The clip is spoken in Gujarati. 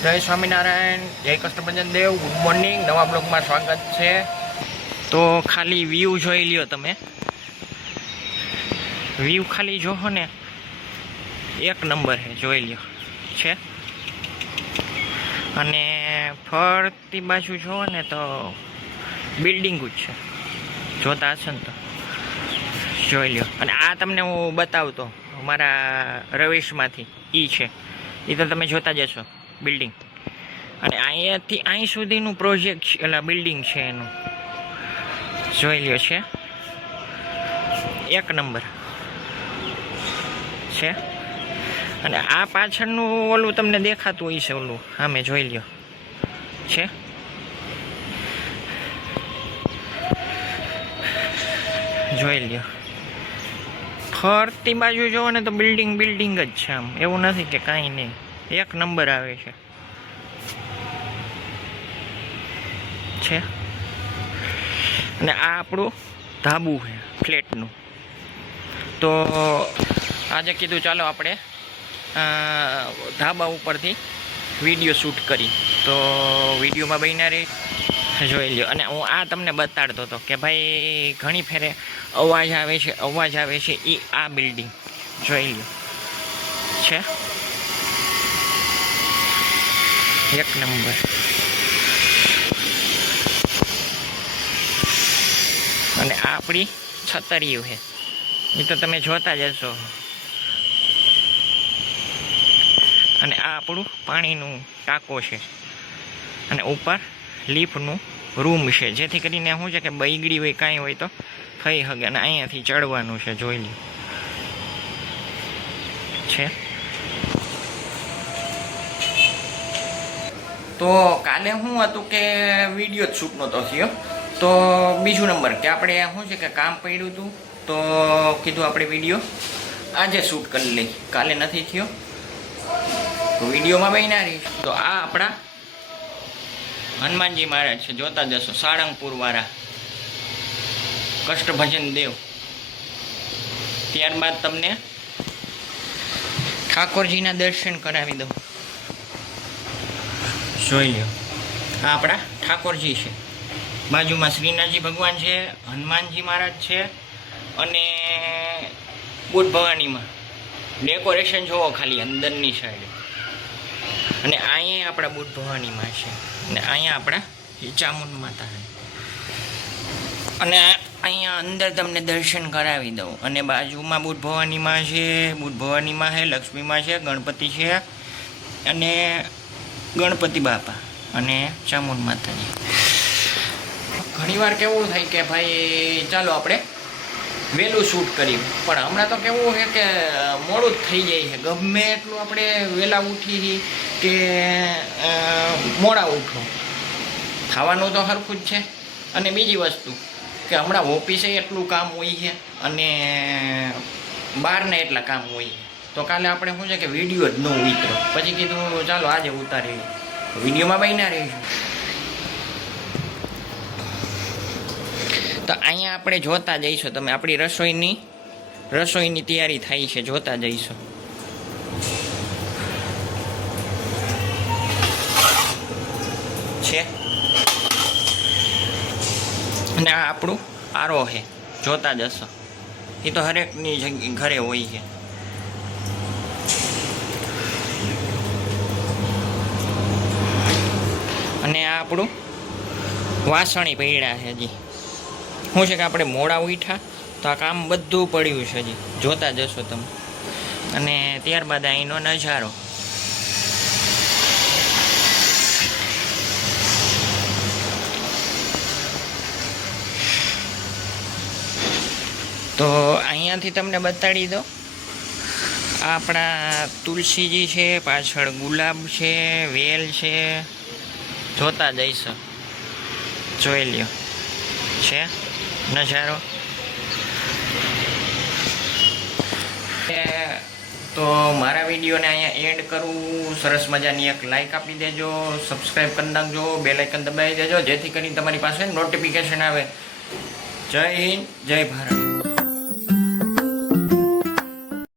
જય સ્વામિનારાયણ, જય કષ્ટભંજન દેવ. Good morning. નવા બ્લોગમાં સ્વાગત છે. તો ખાલી વ્યૂ જોઈ લ્યો તમે. વ્યૂ ખાલી જોવો ને, એક નંબર છે, જોઈ લ્યો છે. અને ફરતી બાજુ જોવો ને તો બિલ્ડિંગ જ છે, જોતા હશે ને તો જોઈ લ્યો. અને આ તમને હું બતાવતો મારા રવેશમાંથી એ છે, એ તો તમે જોતા જશો બિલ્ડિંગ. અને અહીંયાથી અહીં સુધીનું પ્રોજેક્ટ એટલે બિલ્ડિંગ છે એનું, જોઈ લ્યો છે. એક નંબર છે. અને આ પાછળનું ઓલું તમને દેખાતું હોય છે, ઓલું સામે જોઈ લ્યો છે. જોઈ લ્યો, ફરતી બાજુ જોવો ને તો બિલ્ડિંગ બિલ્ડિંગ જ છે. આમ એવું નથી કે કાંઈ નહીં, એક નંબર આવે છે. અને આ આપણું ધાબુ છે ફ્લેટનું. તો આજે કીધું ચાલો આપણે ધાબા ઉપરથી વિડીયો શૂટ કરી. તો વિડીયોમાં બન્યા રહી, જોઈ લ્યો. અને હું આ તમને બતાડતો હતો કે ભાઈ ઘણી ફેરે અવાજ આવે છે એ આ બિલ્ડિંગ જોઈ લ્યો છે. એક નંબર. અને આ આપણી છતરીઓ છે, એ તો તમે જોતા જ હશો. અને આ આપણું પાણીનું ટાંકો છે. અને ઉપર લીફનું રૂમ છે, જેથી કરીને શું છે કે બગડી હોય કાંઈ હોય તો થઈ શકે. અને અહીંયાથી ચડવાનું છે, જોઈ લો છે. તો કાલે શું હતું કે વિડીયો જ શૂટ નહોતો થયો. તો બીજું નંબર કે આપણે શું છે કે કામ પડ્યું હતું, તો કીધું આપણે વિડીયો આજે શૂટ કરી લઈ, કાલે નથી થયો. તો વિડીયોમાં બન્યા રહી. તો આ આપણા હનુમાનજી મહારાજ છે, જોતા જશો. સાળંગપુર વાળા કષ્ટભંજન દેવ. ત્યારબાદ તમને ઠાકોરજીના દર્શન કરાવી દઉં, જોઈ લો. આ આપણા ઠાકોરજી છે, બાજુમાં શ્રીનાથજી ભગવાન છે, હનુમાનજી મહારાજ છે, અને બુદ્ધ ભવાનીમાં ડેકોરેશન જોવો ખાલી અંદરની સાઈડ. અને અહીંયા આપણા બુદ્ધ ભવાનીમાં છે, અને અહીંયા આપણા ચામુંડ માતા છે. અને અહીંયા અંદર તમને દર્શન કરાવી દઉં. અને બાજુમાં બુદ્ધ ભવાનીમાં છે, બુદ્ધ ભવાનીમાં છે, લક્ષ્મીમાં છે, ગણપતિ છે, અને ગણપતિ બાપા અને ચામુંડ માતાજી. ઘણીવાર કેવું થાય કે ભાઈ ચાલો આપણે વહેલું શૂટ કર્યું, પણ હમણાં તો કેવું છે કે મોડું જ થઈ જાય છે. ગમે એટલું આપણે વહેલા ઉઠી કે મોડા ઉઠો, ખાવાનું તો સરખું જ છે. અને બીજી વસ્તુ કે હમણાં ઓફિસે એટલું કામ હોય છે અને બહારને એટલા કામ હોય છે. તો કાલે આપણે શું છે કે વિડીયો જ ન ઉતરો. પછી કીધું ચાલો આજે ઉતારી વિડીયોમાં બન્યા રહીશું. તો અહીંયા આપણે જોતા જઈશું. તમે આપણી રસોઈની તૈયારી થાય છે, જોતા જઈશું છે. અને આ આપણું આરો છે, જોતા જશો. એ તો હરેકની જગ્યાએ ઘરે હોય છે. અને આ આપણું વાસણી પડ્યા છે. હજી શું છે કે આપણે મોડા ઉઠ્યા તો આ કામ બધું પડ્યું છે, હજી જોતા જશો તમે. અને ત્યારબાદ અહીંનો નજારો. તો અહીંયાથી તમને બતાડી દો. આપણા તુલસીજી છે, પાછળ ગુલાબ છે, વેલ છે, જોતા જઈશો. જોઈ લ્યો છે નજારો. તો મારા વિડીયોને અહીંયા એન્ડ કરું. સરસ મજાની એક લાઈક આપી દેજો, સબસ્ક્રાઈબ કરી નાખજો, બેલ આઇકન દબાવી દેજો, જેથી કરીને તમારી પાસે નોટિફિકેશન આવે. જય હિન્દ, જય ભારત.